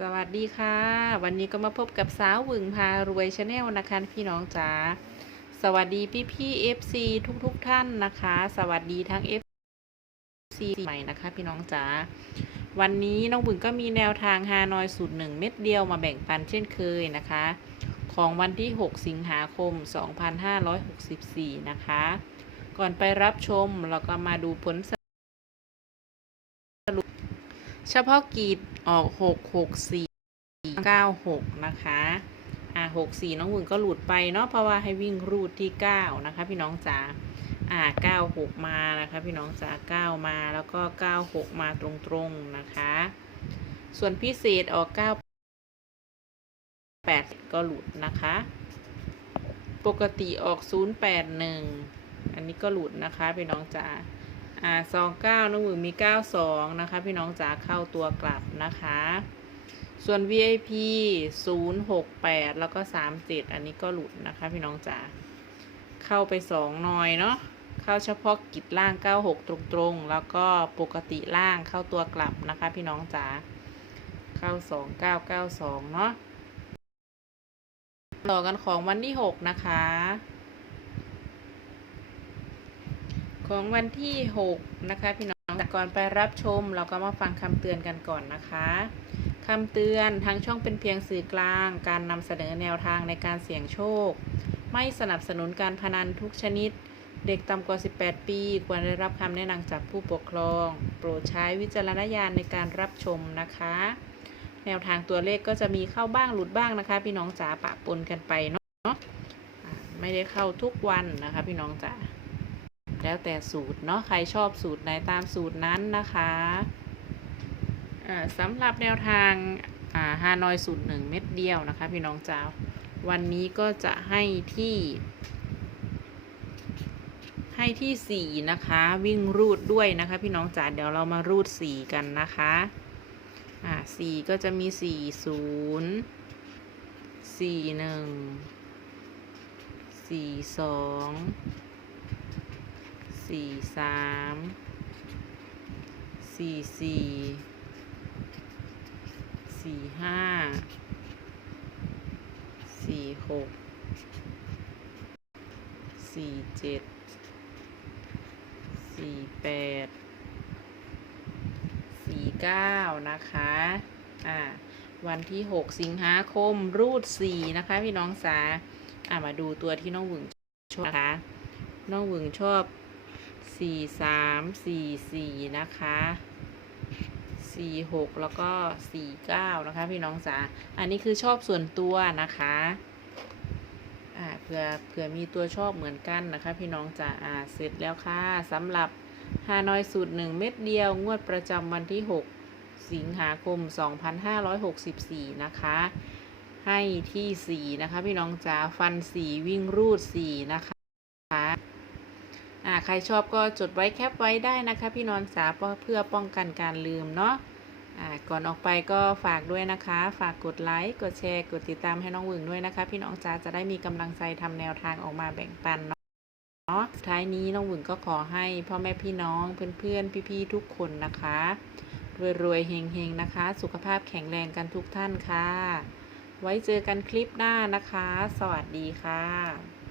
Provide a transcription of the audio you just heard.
สวัสดีค่ะ วันนี้ก็มาพบกับสาววึงพารวยชาแนลนะคะพี่น้องจ๋าสวัสดีพี่พี่เอฟซีทุกทุกท่านนะคะ สวัสดีทั้ง FC ใหม่นะคะ พี่น้องจ๋าวันนี้น้องบุญก็มีแนวทางฮานอยสูตรหนึ่งเม็ดเดียวมาแบ่งปันเช่นเคยนะคะ ของวันที่ 6 สิงหาคม 2564 นะคะ ก่อนไปรับชมเราก็มาดูผลส เฉพาะกีดออก6 6 4 9 6นะคะ อ่า6 4น้องหุ่นก็หลุดไปเนาะเพราะว่าให้วิ่งรูดที่9นะคะ พี่น้องจ๋าอ่า9 6มานะคะ พี่น้องจ๋า9มาแล้วก็9 6มาตรงๆนะคะ ส่วนพิเศษออก9 8ก็หลุดนะคะ ปกติออก0 8 1อันนี้ก็หลุดนะคะ พี่น้องจ๋า อ่าสองเก้าน้องหมึงมีเก้าสองนะคะ พี่น้องจ๋าเข้าตัวกลับนะคะ ส่วน VIP ศูนย์หกแปดแล้วก็สามเจ็ดอันนี้ก็หลุดนะคะ พี่น้องจ๋าเข้าไปสองหน่อยเนาะเข้าเฉพาะกิจล่างเก้าหกตรงๆ แล้วก็ปกติล่างเข้าตัวกลับนะคะ พี่น้องจ๋าเข้าสองเก้าเก้าสองเนาะต่อกันของวันที่หกนะคะ ของวันที่ 6 นะคะ พี่น้องแต่ก่อนไปรับชม เราก็มาฟังคำเตือนกันก่อนนะคะคำเตือนทางช่องเป็นเพียงสื่อกลาง การนำเสนอแนวทางในการเสี่ยงโชค ไม่สนับสนุนการพนันทุกชนิด เด็กต่ำกว่า 18 ปี ควรได้รับคำแนะนำจากผู้ปกครอง โปรดใช้วิจารณญาณในการรับชมนะคะ แนวทางตัวเลขก็จะมีเข้าบ้างหลุดบ้างนะคะ พี่น้องจ๋าปะปนกันไปเนาะไม่ได้เข้าทุกวันนะคะ พี่น้องจ๋า แล้วแต่สูตรเนาะใครชอบสูตรไหนตามสูตรนั้นนะคะสำหรับแนวทางฮานอยสูตรหนึ่งเม็ดเดียวนะคะ พี่น้องจ้า วันนี้ก็จะให้ที่ ให้ที่สี่นะคะ วิ่งรูดด้วยนะคะ พี่น้องจ๋าเดี๋ยวเรามารูดสี่กันนะคะอ่าสี่ก็จะมีสี่ศูนย์สี่หนึ่งสี่สอง สี่สามสี่สี่สี่ห้าสี่หกสี่เจ็ดสี่แปดสี่เก้านะคะ อ่า วันที่หกสิงหาคมรูดสี่นะคะ พี่น้องสาอ่ามาดูตัวที่น้องหวึงชอบนะคะ น้องหวึงชอบ สี่สามสี่สี่นะคะสี่หกแล้วก็สี่เก้านะคะ พี่น้องจ๋าอันนี้คือชอบส่วนตัวนะคะอ่าเผื่อเผื่อมีตัวชอบเหมือนกันนะคะ พี่น้องจ๋าอ่าเสร็จแล้วค่ะสำหรับฮานอยสูตรหนึ่งเม็ดเดียวงวดประจำวันที่6สิงหาคม 2564 นะคะ ให้ที่ 4 นะคะ พี่น้องจ๋าฟัน 4 วิ่งรูด 4 นะคะ ใครชอบก็จดไว้แคปไว้ได้นะคะพี่นอนสาเพื่อป้องกันการลืมเนาะก่อนออกไปก็ฝากด้วยนะคะ ฝากกดไลค์กดแชร์กดติดตามให้น้องวึงด้วยนะคะ พี่น้องจ๋าจะได้มีกำลังใจทำแนวทางออกมาแบ่งปันเนาะเนาะท้ายนี้น้องวึงก็ขอให้พ่อแม่พี่น้องเพื่อนๆพี่ๆทุกคนนะคะรวยๆเฮงๆนะคะ สุขภาพแข็งแรงกันทุกท่านค่ะ ไว้เจอกันคลิปหน้านะคะ สวัสดีค่ะ